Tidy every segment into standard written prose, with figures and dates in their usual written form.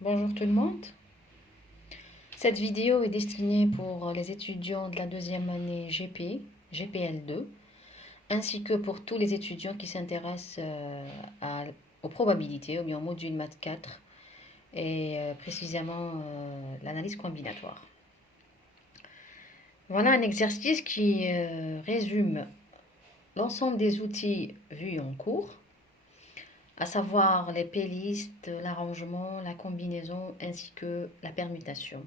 Bonjour tout le monde. Cette vidéo est destinée pour les étudiants de la deuxième année GP, GPL2, ainsi que pour tous les étudiants qui s'intéressent aux probabilités, ou bien au module Math 4, et précisément l'analyse combinatoire. Voilà un exercice qui résume l'ensemble des outils vus en cours, à savoir les playlists, l'arrangement, la combinaison ainsi que la permutation.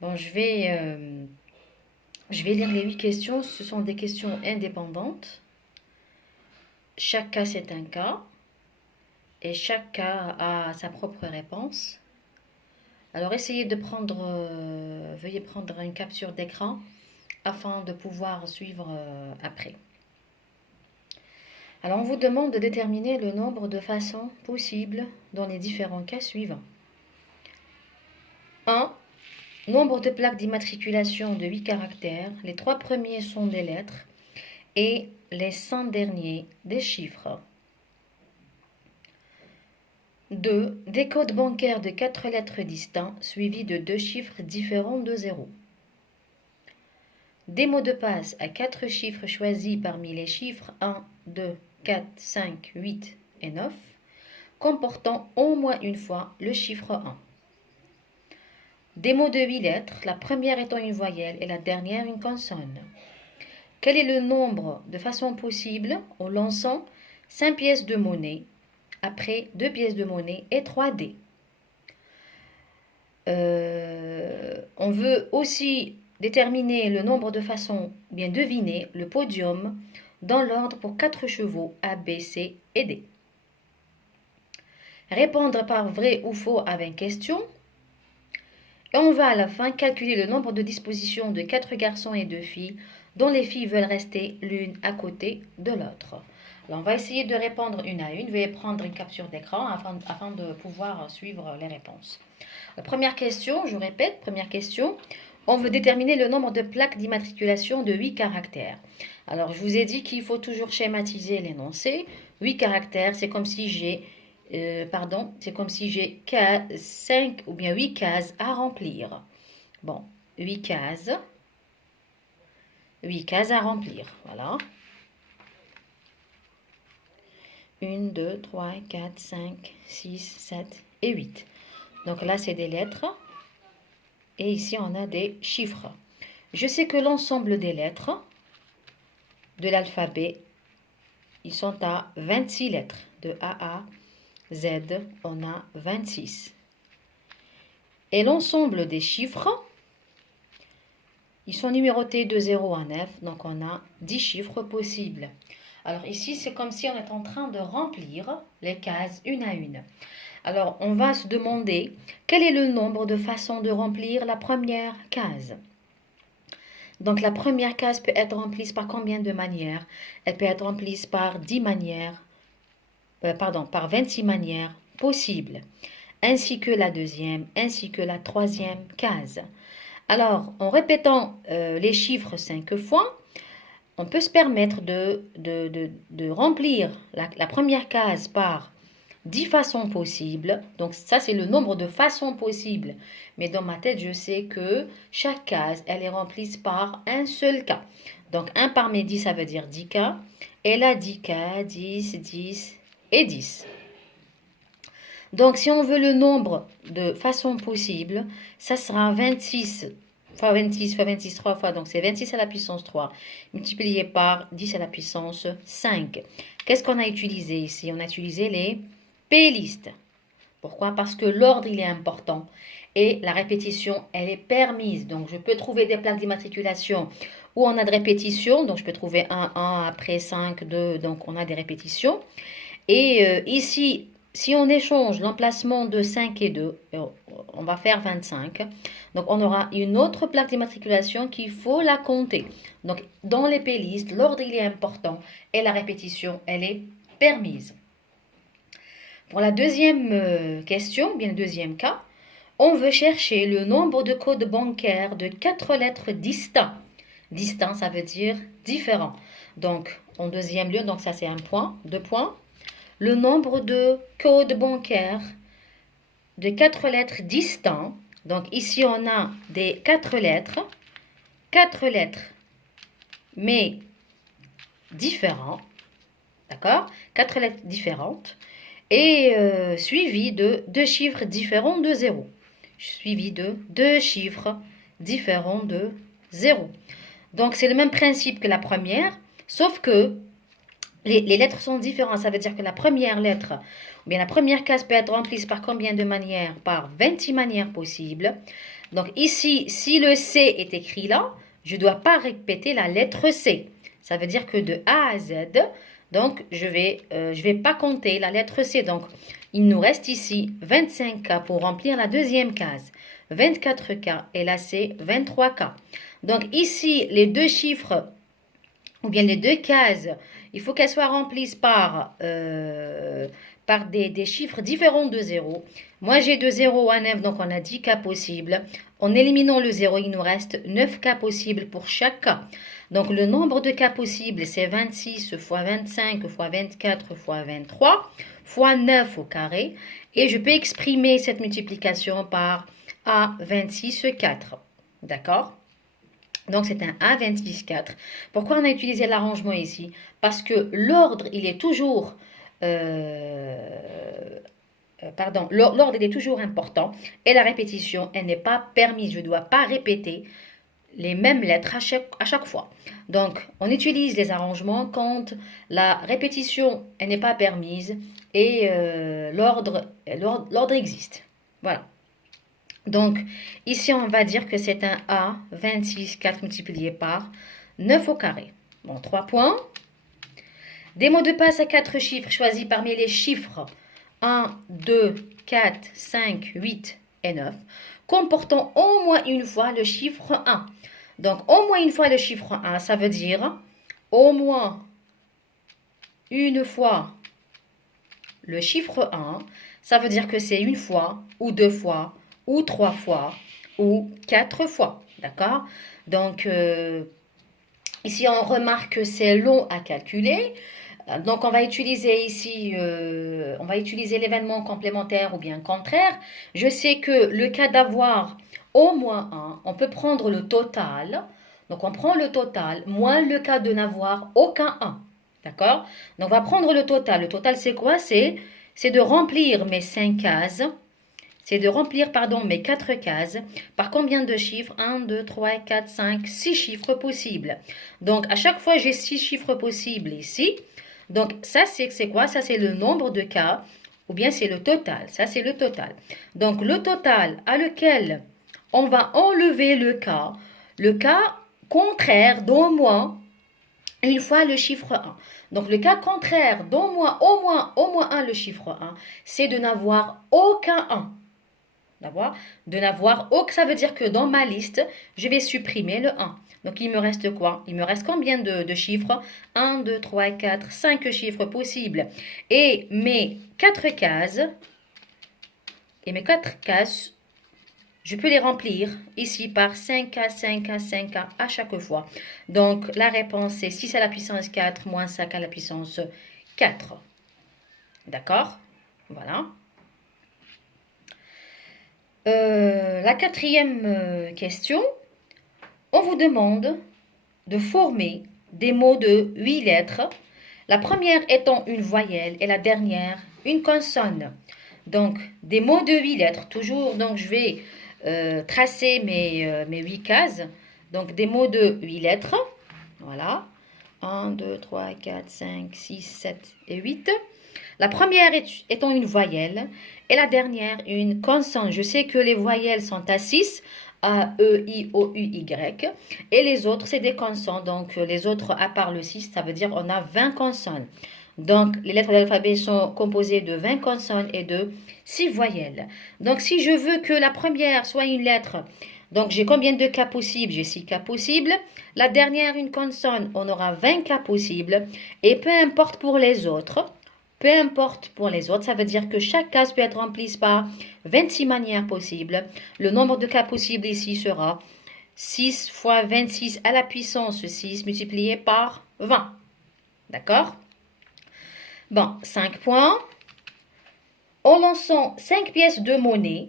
Bon, je vais lire les 8 questions. Ce sont des questions indépendantes. Chaque cas, c'est un cas. Et chaque cas a sa propre réponse. Alors, veuillez prendre une capture d'écran afin de pouvoir suivre après. Alors, on vous demande de déterminer le nombre de façons possibles dans les différents cas suivants. 1. Nombre de plaques d'immatriculation de 8 caractères. Les 3 premiers sont des lettres et les 5 derniers des chiffres. 2. Des codes bancaires de 4 lettres distincts suivis de 2 chiffres différents de 0. Des mots de passe à 4 chiffres choisis parmi les chiffres 1, 2, 4, 5, 8 et 9, comportant au moins une fois le chiffre 1. Des mots de 8 lettres, la première étant une voyelle et la dernière une consonne. Quel est le nombre de façons possibles en lançant 5 pièces de monnaie, après 2 pièces de monnaie et 3 dés? On veut aussi déterminer le nombre de façons, bien deviner le podium dans l'ordre pour 4 chevaux A, B, C et D. Répondre par vrai ou faux à 20 questions. Et on va à la fin calculer le nombre de dispositions de 4 garçons et 2 filles dont les filles veulent rester l'une à côté de l'autre. Alors on va essayer de répondre une à une. Veuillez prendre une capture d'écran afin de pouvoir suivre les réponses. La première question, je répète, première question. On veut déterminer le nombre de plaques d'immatriculation de 8 caractères. Alors je vous ai dit qu'il faut toujours schématiser l'énoncé. 8 caractères, c'est comme si j'ai 5 ou bien 8 cases à remplir. Bon, 8 cases à remplir, voilà. 1, 2, 3, 4, 5, 6, 7 et 8. Donc là, c'est des lettres. Et ici, on a des chiffres. Je sais que l'ensemble des lettres de l'alphabet, ils sont à 26 lettres. De A à Z, on a 26. Et l'ensemble des chiffres, ils sont numérotés de 0 à 9, donc on a 10 chiffres possibles. Alors ici, c'est comme si on est en train de remplir les cases une à une. Alors, on va se demander quel est le nombre de façons de remplir la première case. Donc, la première case peut être remplie par combien de manières? Elle peut être remplie par 10 manières, par 26 manières possibles, ainsi que la deuxième, ainsi que la troisième case. Alors, en répétant les chiffres 5 fois, on peut se permettre de remplir la première case par 10 façons possibles. Donc ça, c'est le nombre de façons possibles. Mais dans ma tête, je sais que chaque case, elle est remplie par un seul cas. Donc 1 parmi 10, ça veut dire 10 cas. Et là, 10 cas, 10, 10 et 10. Donc si on veut le nombre de façons possibles, ça sera 26 fois 26 fois 26 3 fois. Donc c'est 26 à la puissance 3 multiplié par 10 à la puissance 5. Qu'est-ce qu'on a utilisé ici? On a utilisé les playlists. Pourquoi? Parce que l'ordre, il est important et la répétition, elle est permise. Donc, je peux trouver des plaques d'immatriculation où on a de répétition. Donc, je peux trouver 1, après 5, 2. Donc, on a des répétitions. Et ici, si on échange l'emplacement de 5 et 2, on va faire 25. Donc, on aura une autre plaque d'immatriculation qu'il faut la compter. Donc, dans les playlists, l'ordre, il est important et la répétition, elle est permise. Pour la deuxième question, bien le deuxième cas, on veut chercher le nombre de codes bancaires de 4 lettres distincts. Distinct, ça veut dire différent. Donc, en deuxième lieu, donc ça c'est un point, 2 points. Le nombre de codes bancaires de 4 lettres distants. Donc ici, on a des 4 lettres, mais différents, d'accord? 4 lettres différentes, et suivi de 2 chiffres différents de 0. Suivi de 2 chiffres différents de 0. Donc, c'est le même principe que la première, sauf que les lettres sont différentes. Ça veut dire que la première lettre, ou bien la première case peut être remplie par combien de manières? Par 26 manières possibles. Donc, ici, si le C est écrit là, je ne dois pas répéter la lettre C. Ça veut dire que de A à Z, donc je vais pas compter la lettre C. Donc, il nous reste ici 25 cas pour remplir la deuxième case. 24 cas et là, c'est 23 cas. Donc, ici, les deux chiffres, ou bien les deux cases, il faut qu'elles soient remplies par des chiffres différents de 0. Moi, j'ai de 0 à 9, donc on a 10 cas possibles. En éliminant le 0, il nous reste 9 cas possibles pour chaque cas. Donc, le nombre de cas possibles, c'est 26 fois 25 fois 24 fois 23 fois 9 au carré. Et je peux exprimer cette multiplication par A26 4. D'accord? Donc, c'est un A26 4. Pourquoi on a utilisé l'arrangement ici? Parce que l'ordre, il est toujours... l'ordre, il est toujours important. Et la répétition, elle n'est pas permise. Je ne dois pas répéter les mêmes lettres à chaque fois. Donc, on utilise les arrangements quand la répétition, elle n'est pas permise et l'ordre existe. Voilà. Donc, ici, on va dire que c'est un A26 4 multiplié par 9 au carré. Bon, 3 points. Des mots de passe à 4 chiffres choisis parmi les chiffres 1, 2, 4, 5, 8 et 9, comportant au moins une fois le chiffre 1. Donc, au moins une fois le chiffre 1, ça veut dire au moins une fois le chiffre 1. Ça veut dire que c'est une fois, ou 2 fois, ou 3 fois, ou 4 fois. D'accord? Donc, ici, on remarque que c'est long à calculer. Donc, on va utiliser ici, on va utiliser l'événement complémentaire ou bien contraire. Je sais que le cas d'avoir au moins 1, on peut prendre le total. Donc, on prend le total moins le cas de n'avoir aucun 1. D'accord? Donc, on va prendre le total. Le total, c'est quoi? C'est de remplir mes 5 cases. C'est de remplir, pardon, mes 4 cases par combien de chiffres? 1, 2, 3, 4, 5, 6 chiffres possibles. Donc, à chaque fois, j'ai 6 chiffres possibles ici. Donc, ça, c'est quoi? Ça, c'est le nombre de cas, ou bien c'est le total. Ça, c'est le total. Donc, le total à lequel on va enlever le cas contraire d'au moins une fois le chiffre 1. Donc, le cas contraire d'au moins, au moins 1 le chiffre 1, c'est de n'avoir aucun 1. De n'avoir aucun, ça veut dire que dans ma liste, je vais supprimer le 1. Donc, il me reste quoi? Il me reste combien de chiffres? 1, 2, 3, 4, 5 chiffres possibles. Et mes 4 cases, je peux les remplir ici par 5K, 5K, 5K à chaque fois. Donc, la réponse c'est 6 à la puissance 4 moins 5 à la puissance 4. D'accord? Voilà. La quatrième question, on vous demande de former des mots de 8 lettres, la première étant une voyelle et la dernière une consonne. Donc, des mots de 8 lettres, toujours, donc je vais tracer mes 8 cases. Donc, des mots de 8 lettres, voilà, 1, 2, 3, 4, 5, 6, 7 et 8. La première étant une voyelle et la dernière une consonne. Je sais que les voyelles sont à 6, A, E, I, O, U, Y. Et les autres, c'est des consonnes. Donc, les autres, à part le 6, ça veut dire on a 20 consonnes. Donc, les lettres de l'alphabet sont composées de 20 consonnes et de 6 voyelles. Donc, si je veux que la première soit une lettre, donc j'ai combien de cas possibles? J'ai 6 cas possibles. La dernière, une consonne, on aura 20 cas possibles. Et peu importe pour les autres, ça veut dire que chaque case peut être remplie par 26 manières possibles. Le nombre de cas possibles ici sera 6 fois 26 à la puissance 6 multiplié par 20. D'accord? Bon, 5 points. en lançant 5 pièces de monnaie,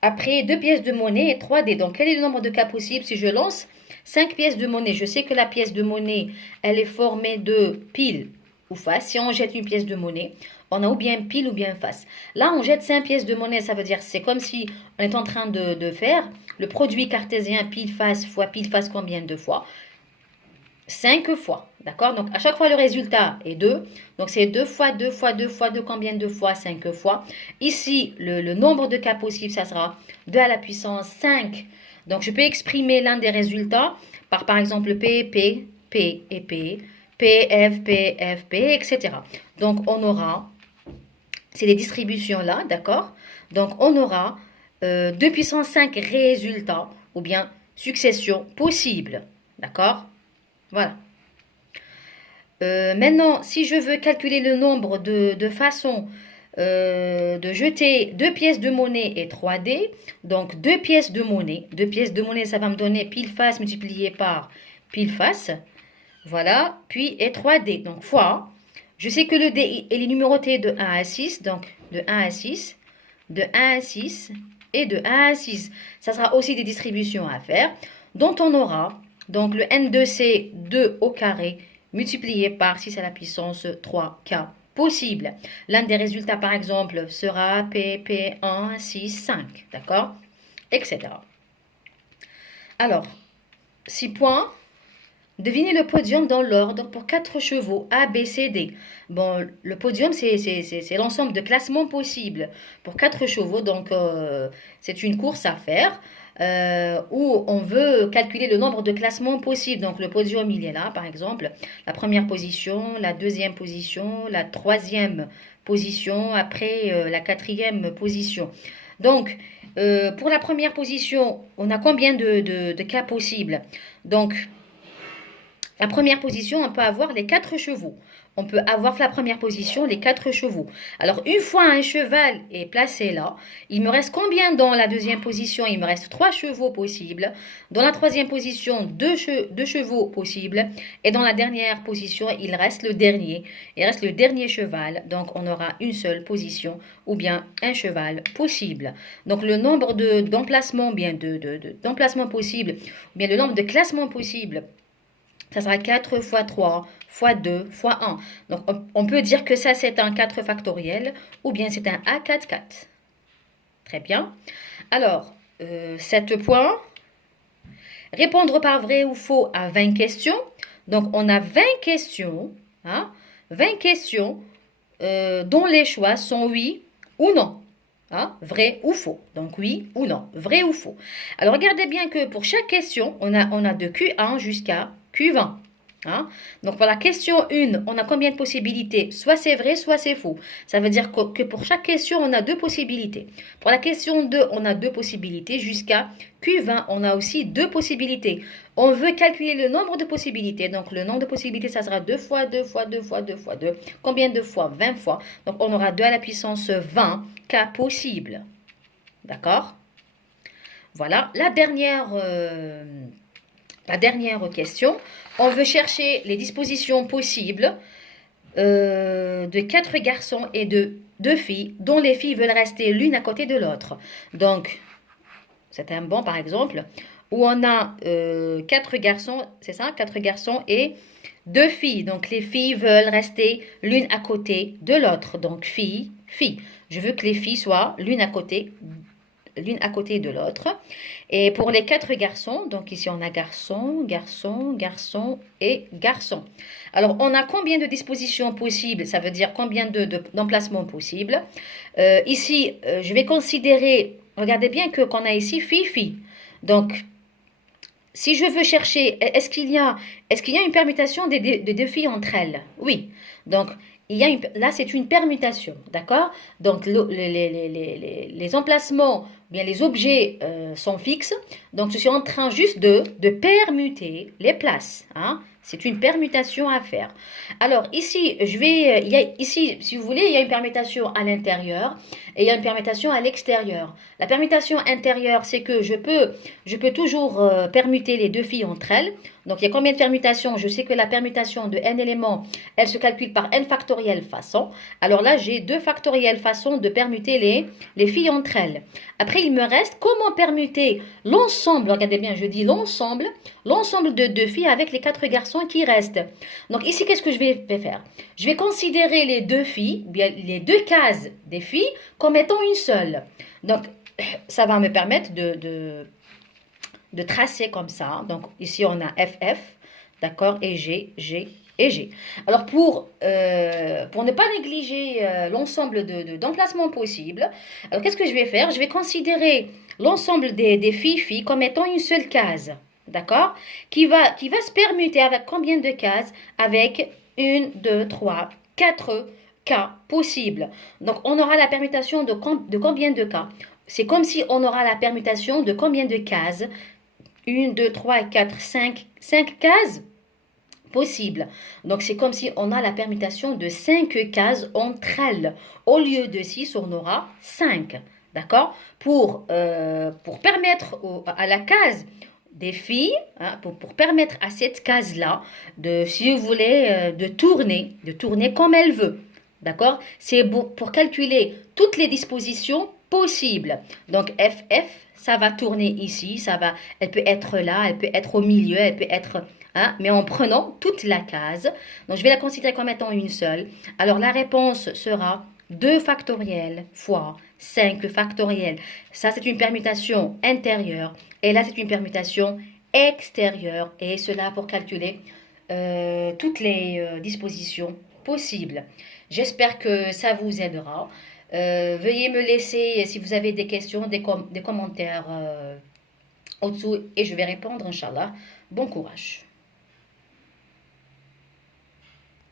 après 2 pièces de monnaie et 3 dés. Donc, quel est le nombre de cas possibles si je lance 5 pièces de monnaie? Je sais que la pièce de monnaie, elle est formée de pile ou face. Si on jette une pièce de monnaie, on a ou bien pile ou bien face. Là, on jette 5 pièces de monnaie, ça veut dire c'est comme si on est en train de faire le produit cartésien pile face fois pile face combien de fois? 5 fois, d'accord? Donc, à chaque fois, le résultat est 2. Donc, c'est 2 fois 2 fois 2 fois 2, combien de fois? 5 fois. Ici, le nombre de cas possibles, ça sera 2 à la puissance 5. Donc, je peux exprimer l'un des résultats par exemple, P, P, P et P, P, F, P, F, P, etc. Donc, on aura, c'est les distributions-là, d'accord? Donc, on aura 2 puissance 5 résultats ou bien succession possible, d'accord? Voilà. Maintenant, si je veux calculer le nombre de façons de jeter 2 pièces de monnaie et 3 dés, donc 2 pièces de monnaie. 2 pièces de monnaie, ça va me donner pile face multiplié par pile face. Voilà, puis et 3 dés. Donc fois, je sais que le dé il est numéroté de 1 à 6, donc de 1 à 6, de 1 à 6 et de 1 à 6. Ça sera aussi des distributions à faire, dont on aura, donc le n2 c'est 2 au carré multiplié par 6 à la puissance 3k possible. L'un des résultats, par exemple, sera P, P1, 6, 5, d'accord, etc. Alors, 6 points. Devinez le podium dans l'ordre pour 4 chevaux A, B, C, D. Bon, le podium, c'est l'ensemble de classements possibles pour 4 chevaux. Donc, c'est une course à faire où on veut calculer le nombre de classements possibles. Donc, le podium, il est là, par exemple. La première position, la deuxième position, la troisième position, après la quatrième position. Donc, pour la première position, on a combien de cas possibles? Donc, la première position, on peut avoir les 4 chevaux. On peut avoir la première position, les 4 chevaux. Alors, une fois un cheval est placé là, il me reste combien dans la deuxième position? Il me reste 3 chevaux possibles. Dans la troisième position, 2 chevaux possibles. Et dans la dernière position, il reste le dernier. Il reste le dernier cheval. Donc, on aura une seule position ou bien un cheval possible. Donc, le nombre d'emplacements d'emplacements possibles, ou bien le nombre de classements possibles, ça sera 4 fois 3 fois 2 fois 1. Donc, on peut dire que ça, c'est un 4 factoriel ou bien c'est un A4-4. Très bien. Alors, 7 points. Répondre par vrai ou faux à 20 questions. Donc, on a 20 questions. Hein, 20 questions dont les choix sont oui ou non. Hein, vrai ou faux. Donc, oui ou non. Vrai ou faux. Alors, regardez bien que pour chaque question, on a de Q1 jusqu'à Q20. Hein? Donc, pour la question 1, on a combien de possibilités? Soit c'est vrai, soit c'est faux. Ça veut dire que pour chaque question, on a 2 possibilités. Pour la question 2, on a 2 possibilités. Jusqu'à Q20, on a aussi 2 possibilités. On veut calculer le nombre de possibilités. Donc, le nombre de possibilités, ça sera 2 fois 2 fois 2 fois 2 fois 2. Combien de fois? 20 fois. Donc, on aura 2 à la puissance 20 cas possibles. D'accord? Voilà. La dernière question, on veut chercher les dispositions possibles de 4 garçons et de 2 filles, dont les filles veulent rester l'une à côté de l'autre. Donc, c'est un banc par exemple, où on a 4 garçons, c'est ça, 4 garçons et 2 filles. Donc, les filles veulent rester l'une à côté de l'autre. Donc, fille, fille. Je veux que les filles soient l'une à côté de l'autre. Et pour les 4 garçons, donc ici on a garçon, garçon, garçon et garçon. Alors on a combien de dispositions possibles? Ça veut dire combien d'emplacements possibles? Ici, je vais considérer, regardez bien qu'on a ici fille, fille. Donc, si je veux chercher, est-ce qu'il y a une permutation de 2 filles entre elles? Oui. Donc, là, c'est une permutation, d'accord? Donc, les emplacements bien les objets sont fixes. Donc, je suis en train juste de permuter les places. Hein. C'est une permutation à faire. Alors, ici, ici, si vous voulez, il y a une permutation à l'intérieur et il y a une permutation à l'extérieur. La permutation intérieure, c'est que je peux toujours permuter les deux filles entre elles. Donc, il y a combien de permutations? Je sais que la permutation de n éléments, elle se calcule par n factoriel façon. Alors là, j'ai 2 factoriels façon de permuter les filles entre elles. Après, il me reste comment permuter l'ensemble, regardez bien, je dis l'ensemble de 2 filles avec les 4 garçons qui restent. Donc ici, qu'est-ce que je vais faire? Je vais considérer les 2 filles, bien les 2 cases des filles, comme étant une seule. Donc, ça va me permettre de tracer comme ça. Donc ici, on a FF, d'accord, et G, G et G. Alors, pour ne pas négliger l'ensemble d'emplacements possibles, alors qu'est-ce que je vais faire? Je vais considérer l'ensemble des filles comme étant une seule case, d'accord, qui va se permuter avec combien de cases? Avec 1, 2, 3, 4 cas possibles. Donc, on aura la permutation de combien de cas? C'est comme si on aura la permutation de combien de cases? 1, 2, 3, 4, 5 cases possibles. Donc, c'est comme si on a la permutation de 5 cases entre elles. Au lieu de 6, on aura 5. D'accord? Pour permettre à la case des filles, hein, pour permettre à cette case-là, si vous voulez, de tourner comme elle veut. D'accord? C'est pour calculer toutes les dispositions possibles. Donc, FF, ça va tourner ici, elle peut être là, elle peut être au milieu, elle peut être... Hein, mais en prenant toute la case. Donc, je vais la considérer comme étant une seule. Alors, la réponse sera 2 factoriels fois 5 factoriels. Ça, c'est une permutation intérieure. Et là, c'est une permutation extérieure. Et cela pour calculer toutes les dispositions possibles. J'espère que ça vous aidera. Veuillez me laisser, si vous avez des questions, des commentaires au-dessous et je vais répondre, Inch'Allah. Bon courage.